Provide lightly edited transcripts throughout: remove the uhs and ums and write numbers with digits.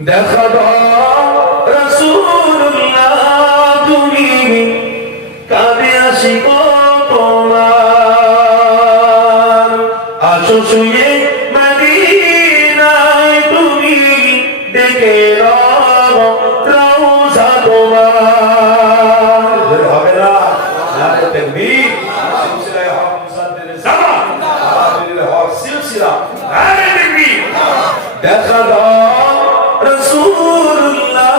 দেখা দাও রাসূলুল্লাহ তুমি কাঁদে আসি গো তোমার আসো শুয়ে মদিনায় তুমি ডেকে নাও রওজা তোমার হবে না নারে তাকবীর সিলসিলায়ে হক মুসাদ্দিদ জামান আবিল হক সিলসিলা নারে তাকবীর দেখা দাও রাসূলুল্লাহ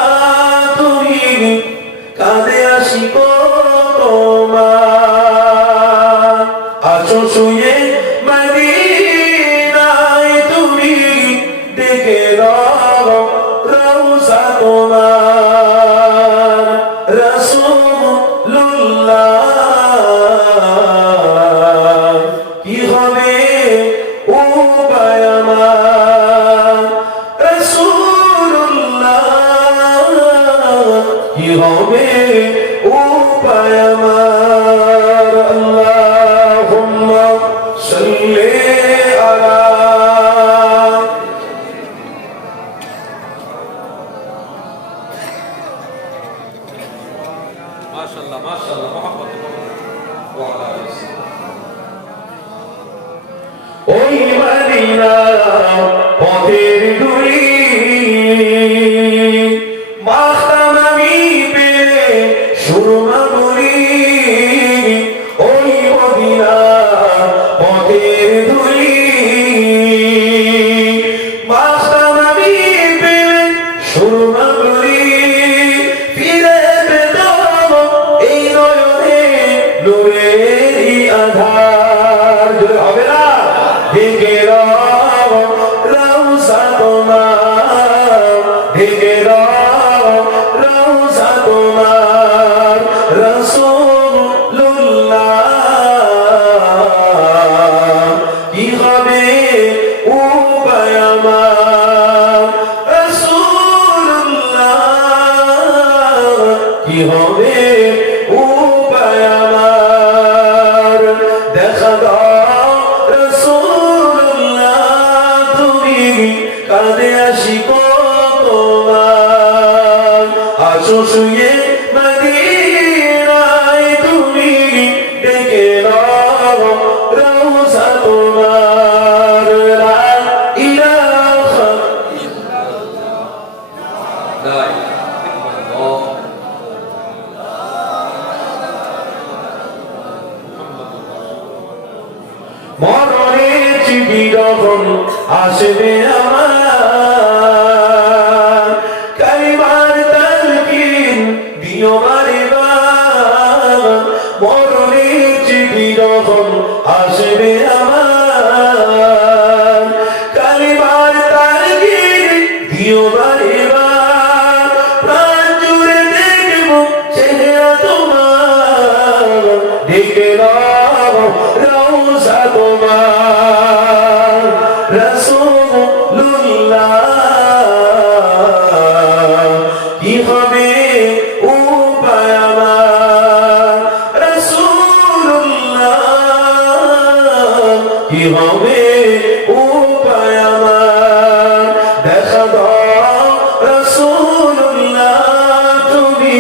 তুমি কাঁদে আসি গো তোমার আসো শুয়ে মদিনায় তুমি ডেকে নাও রওজা তোমার রাসূলুল্লাহ কি হবে উপায় আমার কি হবে উপায় আমার আল্লাহুম্মা সাল্লি আলা মাশাআল্লাহ মাশাআল্লাহ মুহাব্বত ওয়া আলা আলিহি ওই মদিনা পথের ধুলি সুরমা বলি ওই মদিনা পথের ধুলি মাস্তাম আমি পেলে সুরমা বলি ফিরে পেতাম এই নয়নে নূরেরই আধার জোরে হবে না ঢেকে দাও রওজা তোমার ঢেকে দাও রওজা তোমার রাসূলুল্লাহ কি হবে উপায় আমার রাসূলুল্লাহ কি হবে উপায় আমার দেখা দাও রাসূলুল্লাহ তুমি কাঁদে আসি গো তোমার আসো শুয়ে মদিনায় তুমি ডেকে নাও রওজা তোমার লা ইলাহা ইল্লাল্লাহ লা ইলাহা ইল্লাল্লাহ মরণের চিঠি যখন আসবে আমার কালিমার তালকিন দিও বারবার মরণের চিঠি যখন আসবে আমার কালিমার তালকিন দিও বারবার প্রাণ জুড়ে দেখব চেহারা তোমার ডেকে নাও রওজা তোমার রাসূলুল্লাহ কি হবে উপায় আমার রাসূলুল্লাহ কি হবে উপায় আমার দেখা দাও রাসূলুল্লাহ তুমি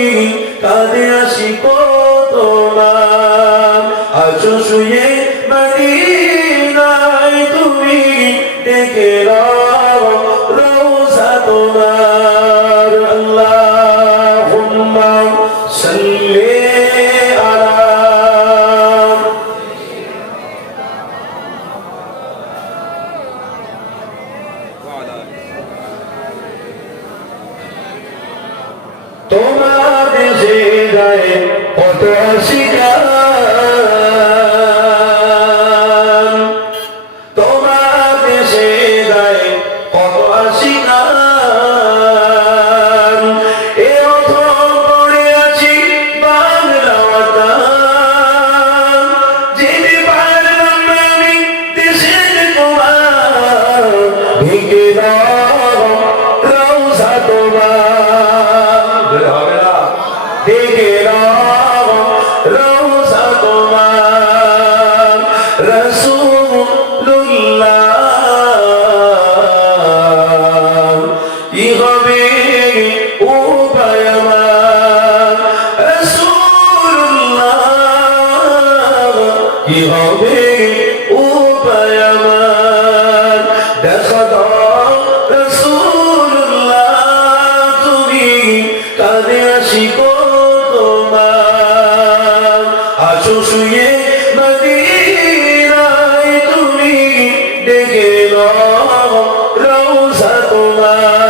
কাঁদে আসি গো তোমার আসো শুয়ে মদিনায় তুমি ডেকে নাও রওজা তোমার আল্লাহুম্মা সাল্লি আলা তোমার দেশে যায় কত আশিকার তোমার দেশে যায় কত আশিকার এ অথম পড়ে আছি বাংলা ওয়াতান জেনে পারলাম না আমি দেশের তোমার ঢেকে দাও রওজা তোমার হবে না ঢেকে দাও হবে উপায় আমার রাসূলুল্লাহ, কি হবে উপায় আমার? দেখা দাও রাসূলুল্লাহ, তুমি কাঁদে আশিক তোমার। আসো শুয়ে মদিনায় তুমি, ডেকে নাও রওজা তোমার।